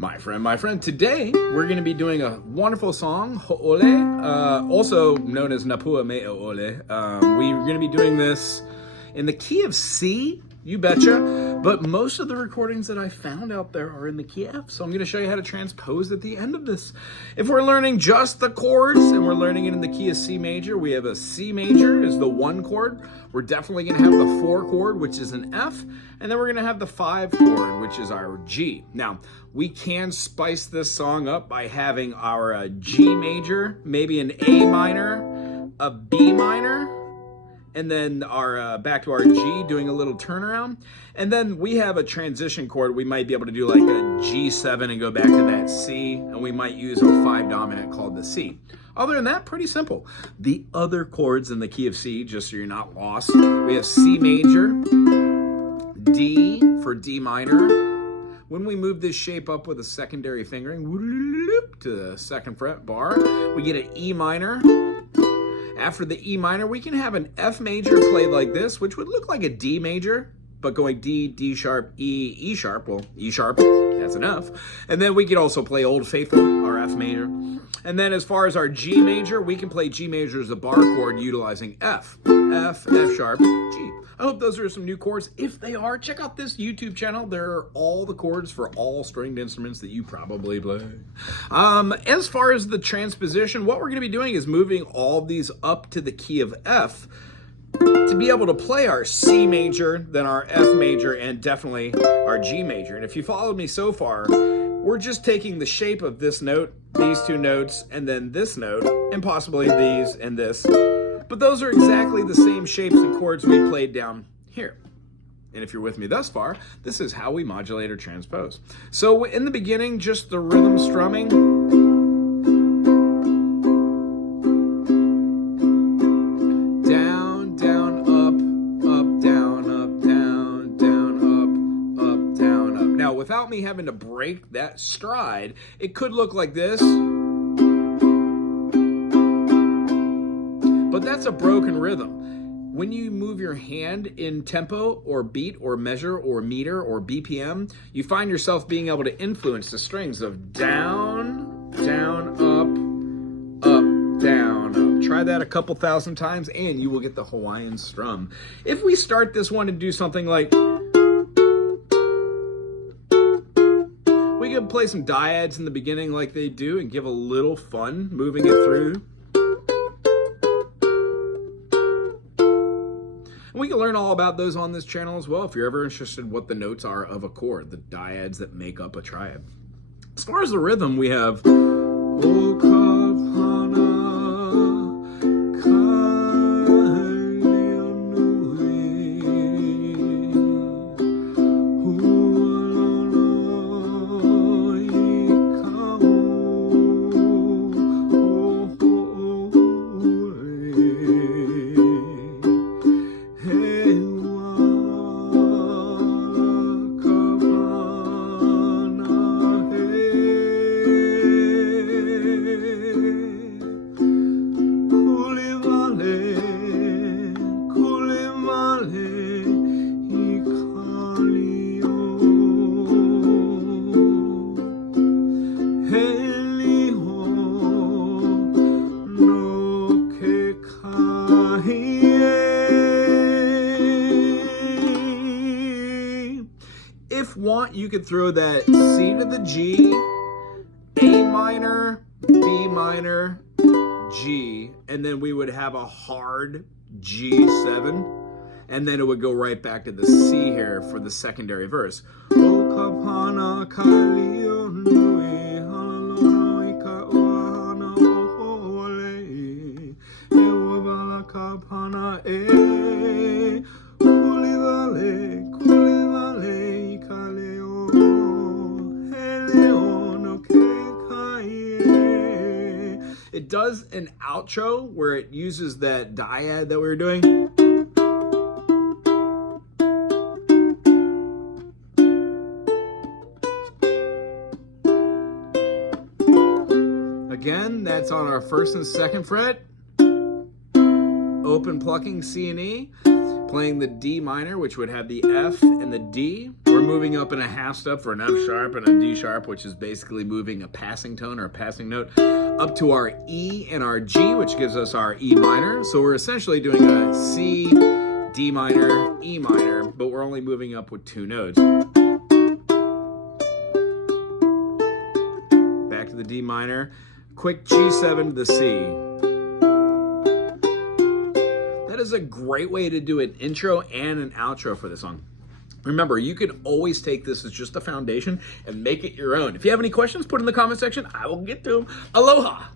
My friend, today we're going to be doing a wonderful song, HOLEI, also known as Pua Maeole. We're going to be doing this in the key of C, you betcha, but most of the recordings that I found out there are in the key F, so I'm going to show you how to transpose at the end of this. If we're learning just the chords and we're learning it in the key of C major, we have a C major is the 1 chord. We're definitely going to have the 4 chord, which is an F, and then we're going to have the 5 chord, which is our G. Now, we can spice this song up by having our G major, maybe an A minor, a B minor, and then our back to our G, doing a little turnaround. And then we have a transition chord. We might be able to do like a G7 and go back to that C, and we might use a 5 dominant called the C. Other than that, pretty simple. The other chords in the key of C, just so you're not lost, we have C major, D for D minor. When we move this shape up with a secondary fingering to the 2nd fret bar, we get an E minor. After the E minor, we can have an F major played like this, which would look like a D major, but going D, D sharp, E, E sharp. Well, E sharp, that's enough. And then we could also play Old Faithful, our F major. And then as far as our G major, we can play G major as a bar chord utilizing F. F, F sharp, G. I hope those are some new chords. If they are, check out this YouTube channel. There are all the chords for all stringed instruments that you probably play. As far as the transposition, what we're going to be doing is moving all of these up to the key of F to be able to play our C major, then our F major, and definitely our G major. And if you followed me so far, we're just taking the shape of this note, these 2 notes, and then this note, and possibly these and this. But those are exactly the same shapes and chords we played down here. And if you're with me thus far, this is how we modulate or transpose. So in the beginning, just the rhythm strumming. Down, down, up, down, up, down, down, up, down, up. Now, without me having to break that stride, it could look like this. But that's a broken rhythm. When you move your hand in tempo or beat or measure or meter or BPM, you find yourself being able to influence the strings of down, down, up, down, up. Try that a couple thousand times and you will get the Hawaiian strum. If we start this one and do something like, we can play some dyads in the beginning like they do and give a little fun moving it through. We can learn all about those on this channel as well if you're ever interested in what the notes are of a chord, the dyads that make up a triad. As far as the rhythm, we have you could throw that C to the G, A minor, B minor, G, and then we would have a hard G7, and then it would go right back to the C here for the secondary verse. It does an outro where it uses that dyad that we were doing. Again, that's on our 1st and 2nd fret. Open plucking C and E. playing the D minor, which would have the F and the D. We're moving up in a half step for an F sharp and a D sharp, which is basically moving a passing tone or a passing note, up to our E and our G, which gives us our E minor. So we're essentially doing a C, D minor, E minor, but we're only moving up with 2 notes. Back to the D minor, quick G7 to the C. That is a great way to do an intro and an outro for the song. Remember, you can always take this as just a foundation and make it your own. If you have any questions, put in the comment section. I will get to them. Aloha!